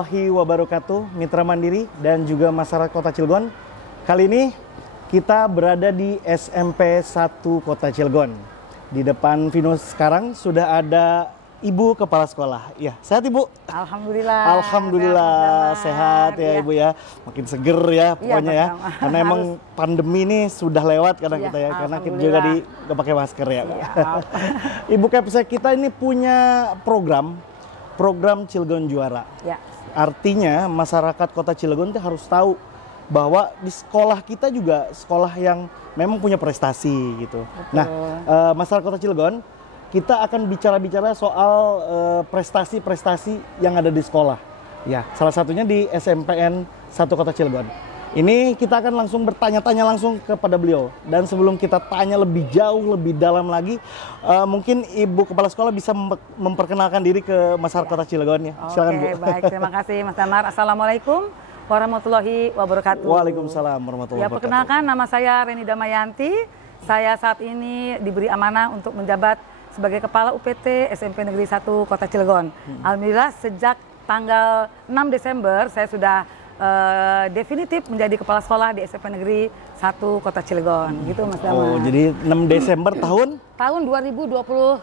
warahmatullahi wabarakatuh, Mitra Mandiri dan juga masyarakat Kota Cilegon. Kali ini kita berada di SMP 1 Kota Cilegon. Di depan Vino sekarang sudah ada Ibu Kepala Sekolah. Ya, sehat Ibu? Alhamdulillah. Alhamdulillah sehat ya, Ibu ya. Makin seger ya pokoknya ya. Karena emang pandemi ini sudah lewat kadang kita ya. Karena kita juga nggak pakai masker ya. Ibu Kepala kita ini punya program Cilegon Juara. Ya. Artinya masyarakat Kota Cilegon itu harus tahu bahwa di sekolah kita juga sekolah yang memang punya prestasi gitu. Betul. Nah, masyarakat Kota Cilegon, kita akan bicara soal prestasi-prestasi yang ada di sekolah. Ya, salah satunya di SMPN 1 Kota Cilegon. Ini kita akan langsung bertanya-tanya langsung kepada beliau. Dan sebelum kita tanya lebih jauh, lebih dalam lagi, mungkin Ibu Kepala Sekolah bisa memperkenalkan diri ke masyarakat Kota Cilegon ya. Silakan Bu. Oke, baik. Terima kasih Mas Damar. Assalamualaikum warahmatullahi wabarakatuh. Waalaikumsalam warahmatullahi wabarakatuh. Ya, perkenalkan nama saya Reni Damayanti. Saya saat ini diberi amanah untuk menjabat sebagai Kepala UPT SMP Negeri 1 Kota Cilegon. Alhamdulillah sejak tanggal 6 Desember saya sudah definitif menjadi Kepala Sekolah di SMP Negeri 1 Kota Cilegon. Gitu Mas Damar. Oh, jadi 6 Desember tahun 2021.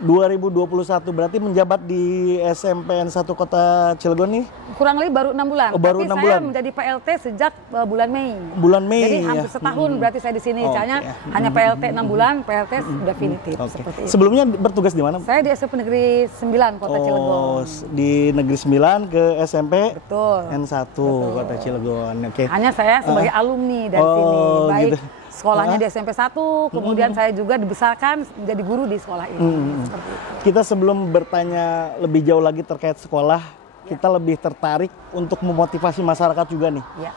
2021 berarti menjabat di SMPN 1 Kota Cilegon nih? Kurang lebih baru 6 bulan. Oh, baru 6 Tapi bulan. saya menjadi PLT sejak bulan Mei. Bulan Mei. Jadi hampir ya. setahun berarti saya di sini. Oh, hanya PLT 6 bulan, PLT definitif seperti itu. Sebelumnya bertugas di mana? Saya di SMP Negeri 9 Kota Cilegon. Di Negeri 9 ke SMP Betul. N1 Kota Cilegon. Oke. Hanya saya sebagai alumni dari sini. Baik gitu. sekolahnya di SMP 1, kemudian saya juga dibesarkan menjadi guru di sekolah ini. Seperti itu. Kita sebelum bertanya lebih jauh lagi terkait sekolah, kita lebih tertarik untuk memotivasi masyarakat juga nih. Ya.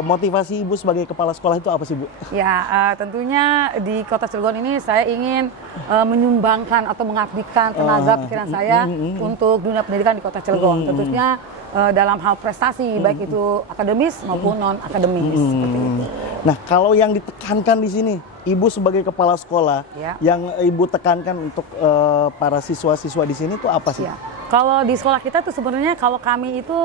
Motivasi Ibu sebagai Kepala Sekolah itu apa sih Bu? Ya, tentunya di Kota Cilegon ini saya ingin menyumbangkan atau mengabdikan tenaga pikiran saya untuk dunia pendidikan di Kota Cilegon. Tentunya dalam hal prestasi, baik itu akademis maupun non-akademis. Seperti itu. Nah, kalau yang ditekankan di sini, Ibu sebagai Kepala Sekolah, yang Ibu tekankan untuk para siswa-siswa di sini itu apa sih? Ya. Kalau di sekolah kita tuh sebenarnya kalau kami itu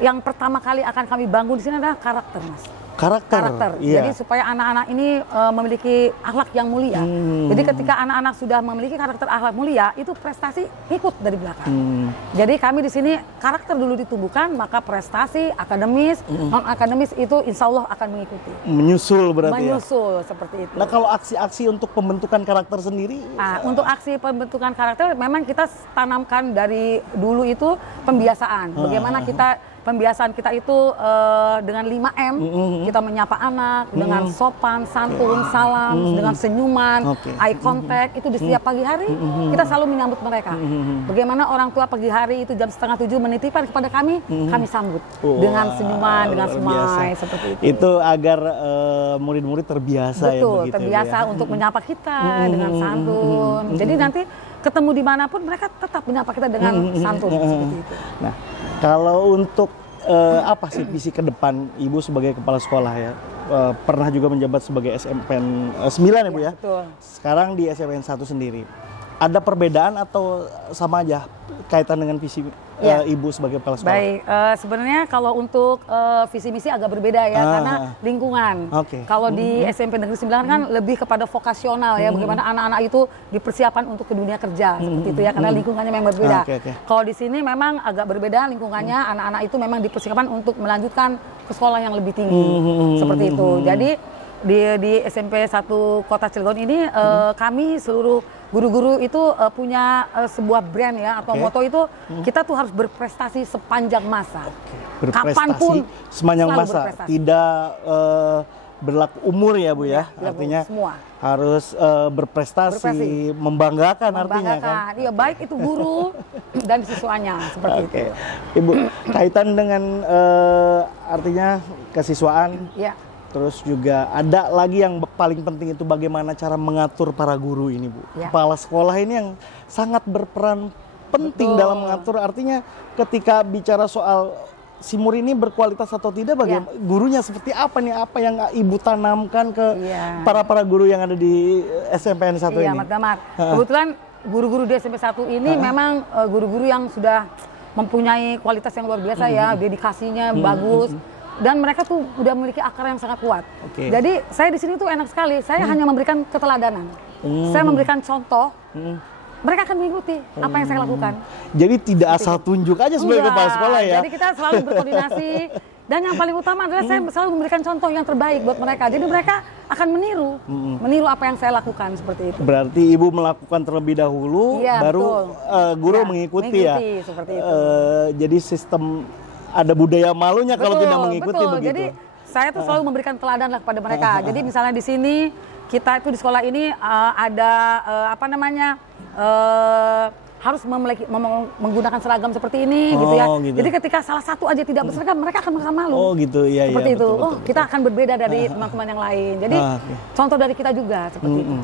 yang pertama kali akan kami bangun di sini adalah karakter, Mas. Karakter. Iya. Jadi supaya anak-anak ini memiliki akhlak yang mulia. Jadi ketika anak-anak sudah memiliki karakter akhlak mulia, itu prestasi ikut dari belakang. Jadi kami di sini karakter dulu ditumbuhkan, maka prestasi akademis, non akademis itu insya Allah akan mengikuti. Menyusul berarti Menyusul seperti itu. Nah, kalau aksi-aksi untuk pembentukan karakter sendiri? Untuk aksi pembentukan karakter memang kita tanamkan dari dulu itu pembiasaan. Bagaimana pembiasaan kita itu dengan 5M, kita menyapa anak dengan sopan, santun, salam, dengan senyuman, eye contact, itu di setiap pagi hari kita selalu menyambut mereka. Bagaimana orang tua pagi hari itu jam 6:30 menitipkan kepada kami, kami sambut dengan senyuman, dengan smile, seperti itu. Itu agar murid-murid terbiasa. Betul, ya, terbiasa ya. untuk menyapa kita dengan santun. Jadi nanti ketemu dimanapun mereka tetap menyapa kita dengan santun, seperti itu. Nah, kalau untuk apa sih visi ke depan Ibu sebagai Kepala Sekolah ya? Pernah juga menjabat sebagai SMPN 9 ya Bu ya? Betul. Sekarang di SMPN 1 sendiri. Ada perbedaan atau sama aja kaitan dengan visi Ibu sebagai Kepala Sekolah? Baik, sebenarnya kalau untuk visi misi agak berbeda ya, karena lingkungan. Kalau di SMP Negeri 9 kan lebih kepada vokasional ya, bagaimana anak-anak itu dipersiapkan untuk ke dunia kerja, seperti itu ya, karena lingkungannya memang berbeda. Kalau di sini memang agak berbeda lingkungannya, anak-anak itu memang dipersiapkan untuk melanjutkan ke sekolah yang lebih tinggi, seperti itu. Jadi di SMP 1 Kota Cilegon ini kami seluruh guru-guru itu punya sebuah brand ya atau moto itu kita tuh harus berprestasi sepanjang masa. Berprestasi kapanpun sepanjang masa, berprestasi. Tidak berlaku umur ya Bu ya. Artinya semua harus berprestasi, membanggakan artinya kan. Iya, baik itu guru dan siswanya seperti itu. Ibu, kaitan dengan artinya kesiswaan. Ya. Terus juga ada lagi yang paling penting itu bagaimana cara mengatur para guru ini Bu. Kepala sekolah ini yang sangat berperan penting dalam mengatur. Artinya ketika bicara soal si murid ini berkualitas atau tidak, bagaimana gurunya seperti apa nih, apa yang Ibu tanamkan ke para guru yang ada di SMPN 1 ini? Iya, Mas Damar. Kebetulan guru-guru di SMP 1 ini memang guru-guru yang sudah mempunyai kualitas yang luar biasa ya, dedikasinya bagus. Dan mereka tuh udah memiliki akar yang sangat kuat. Jadi saya di sini tuh enak sekali. Saya hanya memberikan keteladanan. Saya memberikan contoh. Mereka akan mengikuti apa yang saya lakukan. Jadi tidak asal tunjuk aja sebagai kepala sekolah ya. Jadi kita selalu berkoordinasi. Dan yang paling utama adalah saya selalu memberikan contoh yang terbaik buat mereka. Jadi mereka akan meniru apa yang saya lakukan seperti itu. Berarti ibu melakukan terlebih dahulu, baru guru mengikuti ya. Seperti itu. Jadi sistem ada budaya malunya kalau tidak mengikuti begitu. Jadi saya tuh selalu memberikan teladan lah kepada mereka. Jadi misalnya di sini kita itu di sekolah ini ada harus menggunakan seragam seperti ini gitu ya. Gitu. Jadi ketika salah satu aja tidak berseragam, mereka akan merasa malu. Oh gitu, ya. Seperti itu. Betul, kita akan berbeda dari teman-teman yang lain. Jadi contoh dari kita juga seperti itu.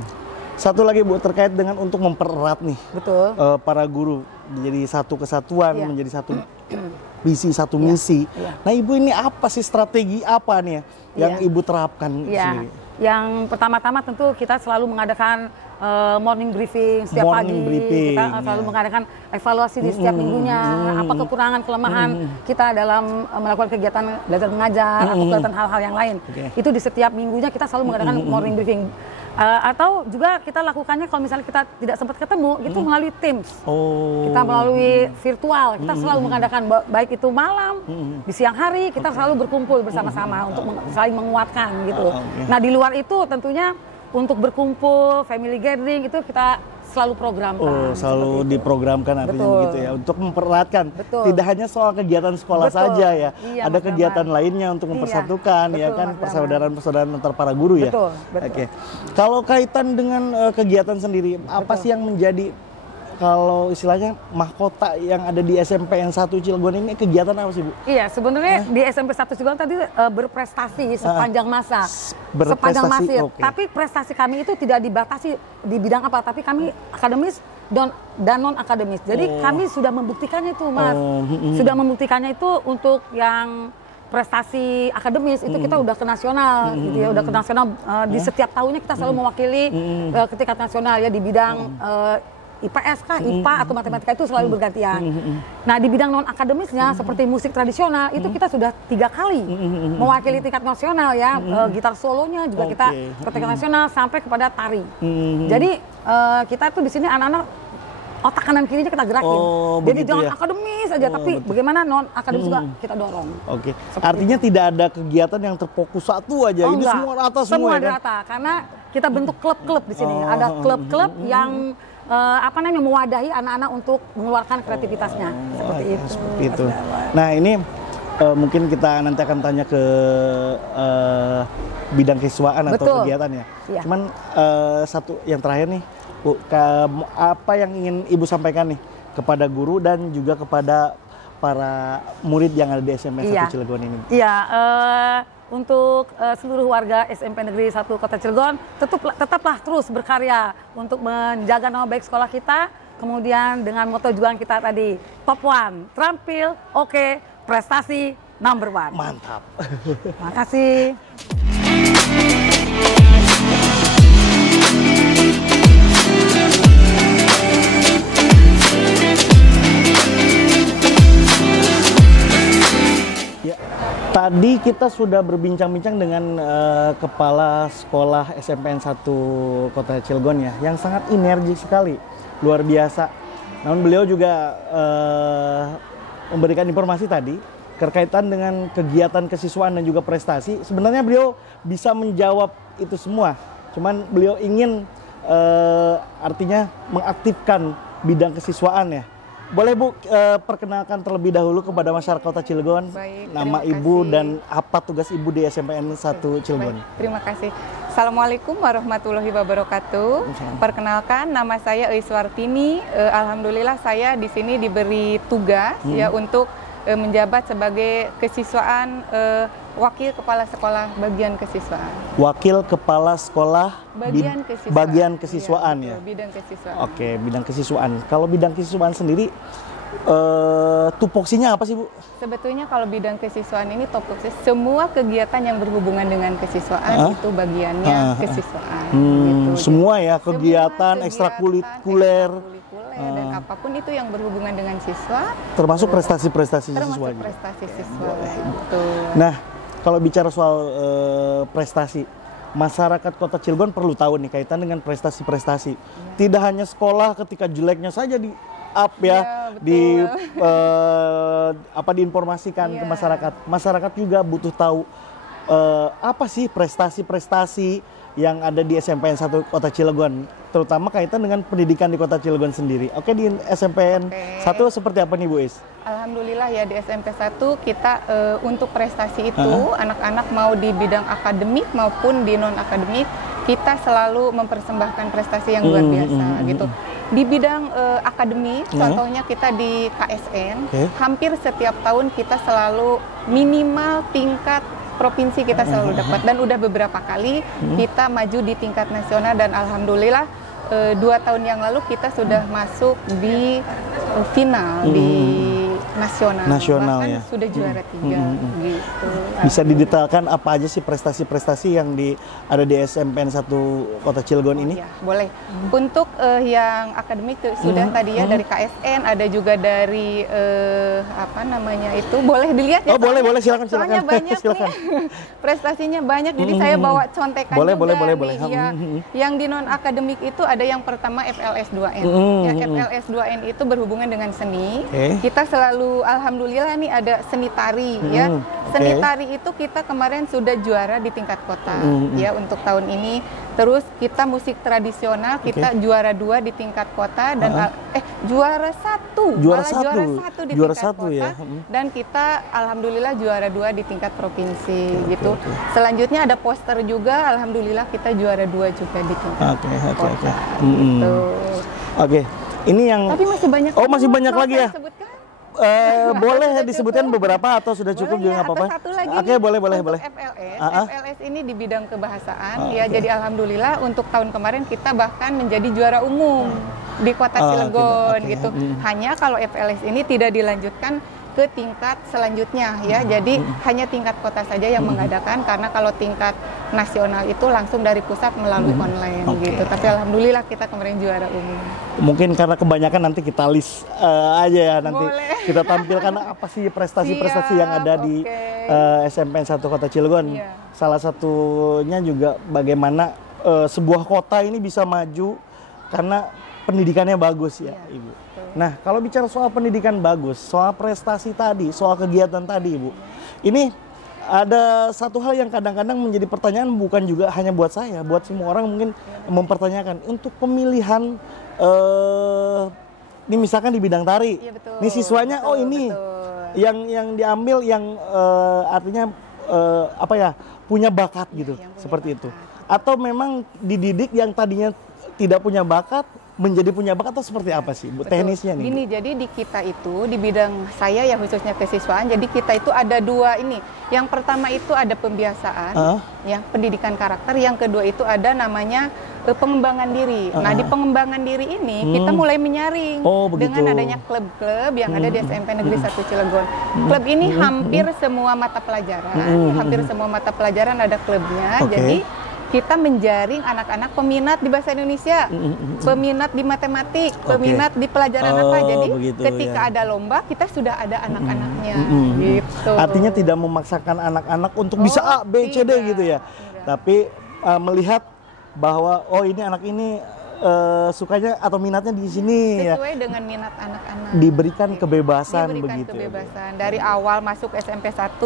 Satu lagi Bu, terkait dengan untuk mempererat nih. Betul. Para guru jadi satu kesatuan, menjadi satu visi, satu misi. Nah ibu ini apa sih strategi apa nih yang ibu terapkan sendiri? Yang pertama-tama tentu kita selalu mengadakan morning briefing setiap pagi. Kita selalu mengadakan evaluasi di setiap minggunya, apa kekurangan, kelemahan kita dalam melakukan kegiatan belajar mengajar atau kegiatan hal-hal yang lain. Itu di setiap minggunya kita selalu mengadakan morning briefing. Atau juga kita lakukannya kalau misalnya kita tidak sempat ketemu, itu melalui Teams. Kita melalui virtual, kita selalu mengadakan baik itu malam, di siang hari, kita selalu berkumpul bersama-sama untuk saling menguatkan gitu. Nah di luar itu tentunya untuk berkumpul, family gathering itu kita selalu programkan. Selalu diprogramkan artinya begitu ya, untuk mempereratkan. Tidak hanya soal kegiatan sekolah saja ya, ada kegiatan lainnya untuk mempersatukan ya kan, persaudaraan-persaudaraan antar para guru ya. Oke. Kalau kaitan dengan kegiatan sendiri, apa sih yang menjadi kalau istilahnya mahkota yang ada di SMPN 1 Cilegon ini, kegiatan apa sih Bu? Iya, sebenarnya di SMP 1 Cilegon tadi berprestasi sepanjang masa. Sepanjang masa. Tapi prestasi kami itu tidak dibatasi di bidang apa, tapi kami akademis dan non akademis. Jadi kami sudah membuktikannya itu, Mas. Sudah membuktikannya itu untuk yang prestasi akademis itu kita udah ke nasional gitu ya, udah ke nasional di setiap tahunnya kita selalu mewakili ke tingkat nasional ya di bidang IPS kah, IPA atau matematika itu selalu bergantian. Nah di bidang non akademisnya seperti musik tradisional itu kita sudah 3 kali mewakili tingkat nasional ya, gitar solonya juga kita ke tingkat nasional sampai kepada tari. Jadi kita tuh di sini anak-anak otak kanan kirinya kita gerakin. Jadi jangan akademis aja, tapi bagaimana non akademis juga kita dorong. Artinya tidak ada kegiatan yang terfokus satu aja. Ini semua rata semua. Semua rata karena kita bentuk klub-klub di sini. Ada klub-klub yang mewadahi anak-anak untuk mengeluarkan kreativitasnya seperti itu. Nah ini mungkin kita nanti akan tanya ke bidang kesiswaan atau kegiatan ya. Cuman satu yang terakhir nih Bu, apa yang ingin Ibu sampaikan nih kepada guru dan juga kepada para murid yang ada di SMP 1 Cilegon ini? Untuk seluruh warga SMP Negeri 1 Kota Cilegon, tetaplah terus berkarya untuk menjaga nama baik sekolah kita. Kemudian dengan moto juang kita tadi, top 1, terampil, prestasi number 1. Mantap. Makasih. Tadi kita sudah berbincang-bincang dengan Kepala Sekolah SMPN 1 Kota Cilegon ya, yang sangat energik sekali, luar biasa. Namun beliau juga memberikan informasi tadi berkaitan dengan kegiatan kesiswaan dan juga prestasi. Sebenarnya beliau bisa menjawab itu semua, cuman beliau ingin artinya mengaktifkan bidang kesiswaan ya. Boleh Bu perkenalkan terlebih dahulu kepada masyarakat Kota Cilegon. Baik, nama Ibu dan apa tugas Ibu di SMPN 1 Cilegon. Baik, terima kasih. Assalamualaikum warahmatullahi wabarakatuh. Perkenalkan, nama saya Eiswartini. Alhamdulillah saya di sini diberi tugas ya untuk menjabat sebagai kesiswaan Wakil Kepala Sekolah Bagian Kesiswaan. Wakil Kepala Sekolah Bagian Kesiswaan ya. Ya. Bidang kesiswaan. Bidang kesiswaan. Kalau bidang kesiswaan sendiri tupoksinya apa sih Bu? Sebetulnya kalau bidang kesiswaan ini tupoksi semua kegiatan yang berhubungan dengan kesiswaan itu bagiannya kesiswaan. Gitu. Semua ya kegiatan ekstrakurikuler dan apapun itu yang berhubungan dengan siswa. Termasuk prestasi-prestasi siswa. Termasuk prestasi siswa. Nah, kalau bicara soal prestasi, masyarakat Kota Cilegon perlu tahu nih kaitan dengan prestasi-prestasi. Tidak hanya sekolah ketika jeleknya saja di up ya, diinformasikan ke masyarakat. Masyarakat juga butuh tahu apa sih prestasi-prestasi yang ada di SMPN 1 Kota Cilegon, terutama kaitan dengan pendidikan di Kota Cilegon sendiri. Oke, di SMPN 1 seperti apa nih Bu Is? Alhamdulillah ya di SMP 1 kita untuk prestasi itu anak-anak mau di bidang akademik maupun di non akademik kita selalu mempersembahkan prestasi yang luar biasa gitu. Di bidang akademik, contohnya kita di KSN, hampir setiap tahun kita selalu minimal tingkat provinsi kita selalu dapat, dan udah beberapa kali kita maju di tingkat nasional, dan alhamdulillah 2 tahun yang lalu kita sudah masuk di final di nasional ya. Sudah juara 3 gitu. Bisa didetailkan apa aja sih prestasi-prestasi yang ada di SMPN 1 Kota Cilegon ini? Ya, boleh. Untuk yang akademik sudah tadi ya dari KSN, ada juga dari apa namanya itu, boleh dilihat ya? Oh boleh silakan. Soalnya banyak silakan. Nih, prestasinya banyak, jadi saya bawa contekan boleh, juga boleh. Ya. Yang di non akademik itu ada yang pertama FLS 2N. Ya, FLS 2N itu berhubungan dengan seni. Kita selalu alhamdulillah nih ada seni tari ya. Seni tari itu kita kemarin sudah juara di tingkat kota ya untuk tahun ini. Terus kita musik tradisional kita juara 2 di tingkat kota dan juara 1 di tingkat kota ya. Dan kita alhamdulillah juara 2 di tingkat provinsi gitu. Selanjutnya ada poster juga, alhamdulillah kita juara 2 juga di tingkat kota. Oke. Ini yang tapi masih banyak. Oh, masih banyak lagi ya? Boleh disebutkan cukup. beberapa atau sudah cukup juga nggak apa-apa? Satu lagi Oke, boleh. Untuk FLS ini di bidang kebahasaan ya. Jadi alhamdulillah untuk tahun kemarin kita bahkan menjadi juara umum di Kota Cilegon gitu. Hanya kalau FLS ini tidak dilanjutkan ke tingkat selanjutnya ya. Jadi hanya tingkat kota saja yang mengadakan, karena kalau tingkat nasional itu langsung dari pusat melalui online gitu. Tapi alhamdulillah kita kemarin juara umum. Mungkin karena kebanyakan nanti kita list aja ya, nanti kita tampilkan apa sih prestasi-prestasi yang ada di SMPN 1 Kota Cilegon. Salah satunya juga bagaimana sebuah kota ini bisa maju karena pendidikannya bagus ya, Ibu. Nah, kalau bicara soal pendidikan bagus, soal prestasi tadi, soal kegiatan tadi, Ibu. Ini ada satu hal yang kadang-kadang menjadi pertanyaan, bukan juga hanya buat saya, buat semua orang mungkin mempertanyakan. Untuk pemilihan, ini misalkan di bidang tari, ini siswanya, ini yang diambil yang artinya punya bakat gitu, seperti itu. Atau memang dididik yang tadinya tidak punya bakat, menjadi punya bakat, atau seperti apa sih Bu teknisnya nih? Gini, jadi di kita itu di bidang saya ya khususnya kesiswaan, jadi kita itu ada 2 ini. Yang pertama itu ada pembiasaan, ya pendidikan karakter. Yang kedua itu ada namanya pengembangan diri. Nah di pengembangan diri ini kita mulai menyaring dengan adanya klub-klub yang ada di SMP Negeri 1 Cilegon. Klub ini hampir semua mata pelajaran, ada klubnya. Jadi kita menjaring anak-anak peminat di bahasa Indonesia, peminat di matematik, peminat di pelajaran apa. Jadi ketika ada lomba, kita sudah ada anak-anaknya. Gitu. Artinya tidak memaksakan anak-anak untuk bisa A, B, C, D gitu ya. Tapi melihat bahwa ini anak ini sukanya atau minatnya di sini sesuai dengan minat anak-anak. Diberikan kebebasan begitu. Dari awal masuk SMP 1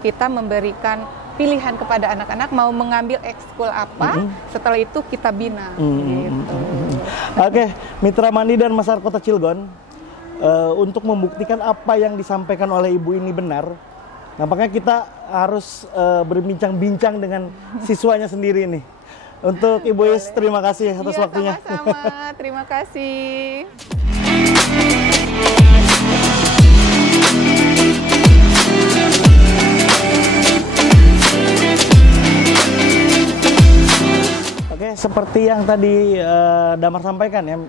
kita memberikan pilihan kepada anak-anak mau mengambil ekskul apa, setelah itu kita bina. Gitu. Oke, Mitra Mandi dan masyarakat Kota Cilegon, untuk membuktikan apa yang disampaikan oleh Ibu ini benar, nampaknya kita harus berbincang-bincang dengan siswanya sendiri nih. Untuk Ibu Is, terima kasih atas waktunya. Sama-sama, terima kasih. Oke, seperti yang tadi Damar sampaikan ya,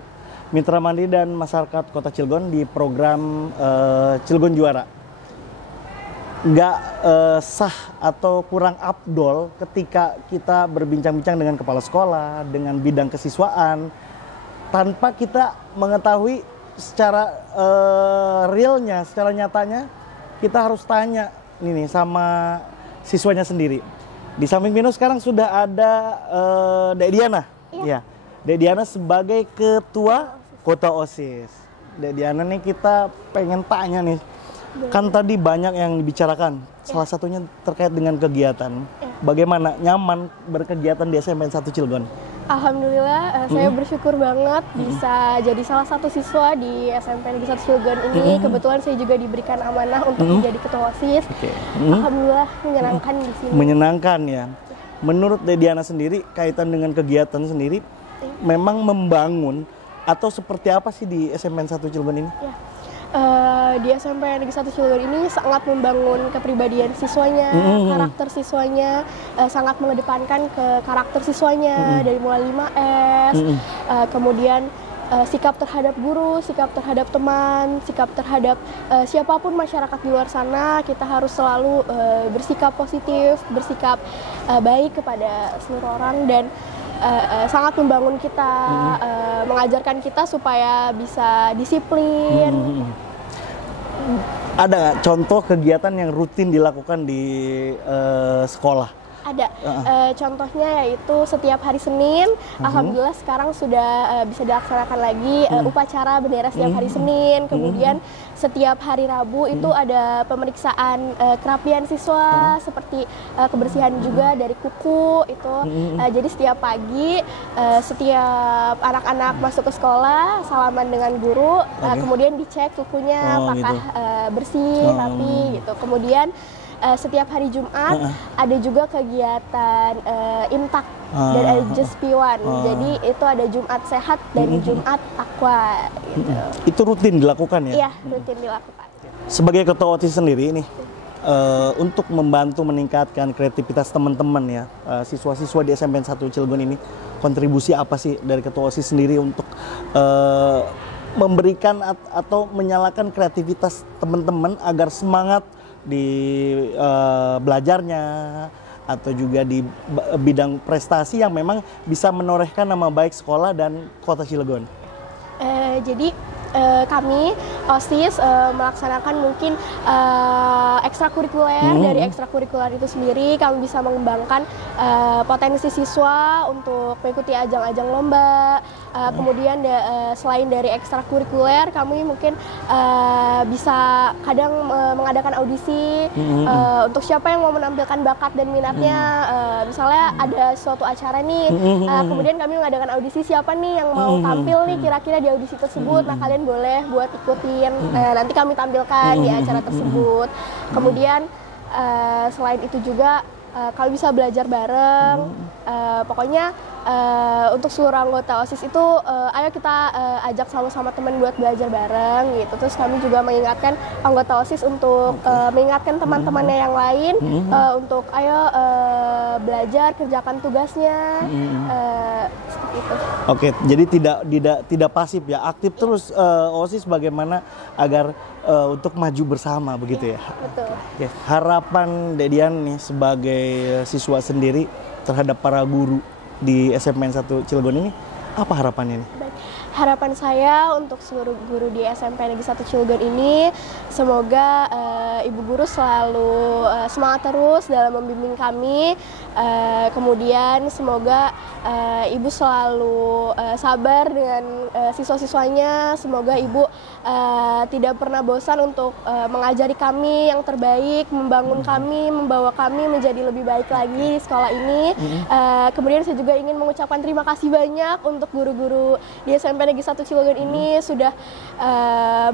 Mitra Mandiri dan Masyarakat Kota Cilegon di program Cilegon Juara. Nggak sah atau kurang afdol ketika kita berbincang-bincang dengan kepala sekolah, dengan bidang kesiswaan, tanpa kita mengetahui secara realnya, secara nyatanya, kita harus tanya ini sama siswanya sendiri. Di samping Vino sekarang sudah ada Dek Diana. Ya. Dek Diana sebagai ketua Kota OSIS. Dek Diana nih kita pengen tanya nih. Kan tadi banyak yang dibicarakan. Salah satunya terkait dengan kegiatan. Bagaimana nyaman berkegiatan di SMPN 1 Cilegon? Alhamdulillah, saya bersyukur banget bisa jadi salah satu siswa di SMPN Negeri 1 Cilegon ini. Kebetulan saya juga diberikan amanah untuk menjadi ketua OSIS. Alhamdulillah menyenangkan di sini. Menyenangkan ya. Menurut Dek Diana sendiri, kaitan dengan kegiatan sendiri, memang membangun atau seperti apa sih di SMPN 1 Cilegon ini? Ya. Di SMPN Negeri 1 Cilegon ini sangat membangun kepribadian siswanya, karakter siswanya, sangat mengedepankan ke karakter siswanya dari mulai 5S, kemudian sikap terhadap guru, sikap terhadap teman, sikap terhadap siapapun masyarakat di luar sana, kita harus selalu bersikap positif, bersikap baik kepada seluruh orang dan sangat membangun kita, mengajarkan kita supaya bisa disiplin. Ada nggak contoh kegiatan yang rutin dilakukan di sekolah? Ada, contohnya yaitu setiap hari Senin, alhamdulillah sekarang sudah bisa dilaksanakan lagi upacara bendera setiap hari Senin, kemudian setiap hari Rabu itu ada pemeriksaan kerapian siswa, seperti kebersihan juga dari kuku itu, jadi setiap pagi, setiap anak-anak masuk ke sekolah, salaman dengan guru, kemudian dicek kukunya apakah bersih, rapi gitu, kemudian setiap hari Jumat ada juga kegiatan imtak dan ada Jespiwan. Jadi itu ada Jumat sehat dan Jumat takwa gitu. Itu rutin dilakukan ya? Iya, rutin dilakukan. Sebagai ketua OSIS sendiri ini untuk membantu meningkatkan kreativitas teman-teman ya, siswa-siswa di SMPN 1 Cilegon ini, kontribusi apa sih dari ketua OSIS sendiri untuk memberikan atau menyalakan kreativitas teman-teman agar semangat di belajarnya atau juga di bidang prestasi yang memang bisa menorehkan nama baik sekolah dan Kota Cilegon? Jadi kami OSIS melaksanakan mungkin ekstrakurikuler. Dari ekstrakurikuler itu sendiri kami bisa mengembangkan potensi siswa untuk mengikuti ajang-ajang lomba. Kemudian selain dari ekstrakurikuler, kami mungkin bisa kadang mengadakan audisi untuk siapa yang mau menampilkan bakat dan minatnya. Misalnya ada suatu acara nih, kemudian kami mengadakan audisi, siapa nih yang mau tampil nih kira-kira di audisi tersebut. Nah, kalian boleh buat ikutin, nanti kami tampilkan di acara tersebut. Kemudian selain itu juga kalau bisa belajar bareng, pokoknya untuk seluruh anggota OSIS itu ayo kita ajak sama-sama teman buat belajar bareng gitu. Terus kami juga mengingatkan anggota OSIS untuk mengingatkan teman-temannya yang lain untuk ayo belajar, kerjakan tugasnya, seperti itu. Oke, jadi tidak pasif ya, aktif terus OSIS bagaimana agar untuk maju bersama begitu ya. Betul. Oke, harapan Dek Dian nih sebagai siswa sendiri terhadap para guru di SMPN 1 Cilegon ini, apa harapannya nih? Baik. Harapan saya untuk seluruh guru di SMPN Negeri 1 Cilegon ini, semoga ibu guru selalu semangat terus dalam membimbing kami. Kemudian semoga ibu selalu sabar dengan siswa-siswanya. Semoga ibu tidak pernah bosan untuk mengajari kami yang terbaik, membangun kami, membawa kami menjadi lebih baik lagi di sekolah ini. Kemudian saya juga ingin mengucapkan terima kasih banyak untuk guru-guru di SMPN Negeri 1 Cilegon ini sudah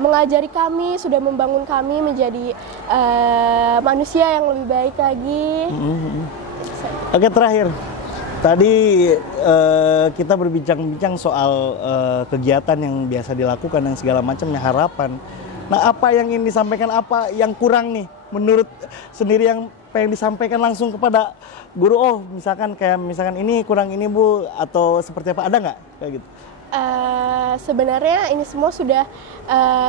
mengajari kami, sudah membangun kami menjadi manusia yang lebih baik lagi. Oke, terakhir. Tadi kita berbincang-bincang soal kegiatan yang biasa dilakukan dan segala macamnya, harapan. Nah, apa yang ingin disampaikan, apa yang kurang nih menurut sendiri yang pengen disampaikan langsung kepada guru? Oh, misalkan ini kurang ini Bu, atau seperti apa, ada nggak kayak gitu? Sebenarnya ini semua sudah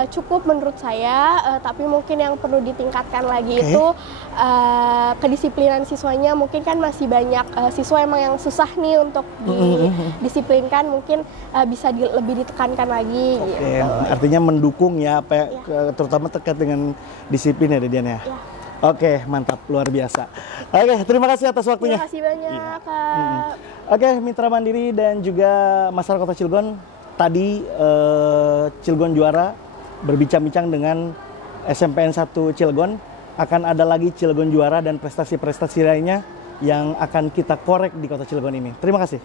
cukup menurut saya, tapi mungkin yang perlu ditingkatkan lagi itu kedisiplinan siswanya. Mungkin kan masih banyak siswa emang yang susah nih untuk didisiplinkan, mungkin bisa lebih ditekankan lagi. Gitu. Artinya mendukung ya, terutama terkait dengan disiplin ya Dian ya. Oke, mantap, luar biasa. Oke, terima kasih atas waktunya. Terima kasih banyak, Kak. Oke, Mitra Mandiri dan juga masyarakat Kota Cilegon, tadi Cilegon Juara berbincang-bincang dengan SMPN 1 Cilegon. Akan ada lagi Cilegon Juara dan prestasi-prestasi lainnya yang akan kita korek di Kota Cilegon ini. Terima kasih.